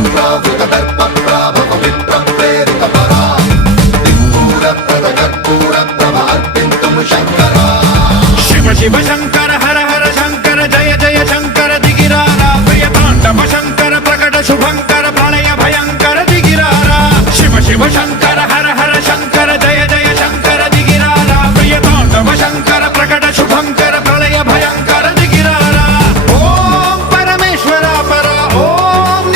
शिव शंकर हर हर शंकर जय जय शंकर दिगिरारा प्रिय तांडव शंकर प्रकट शुभंकर प्रलय भयंकर दिगिरारा शिव शिव शंकर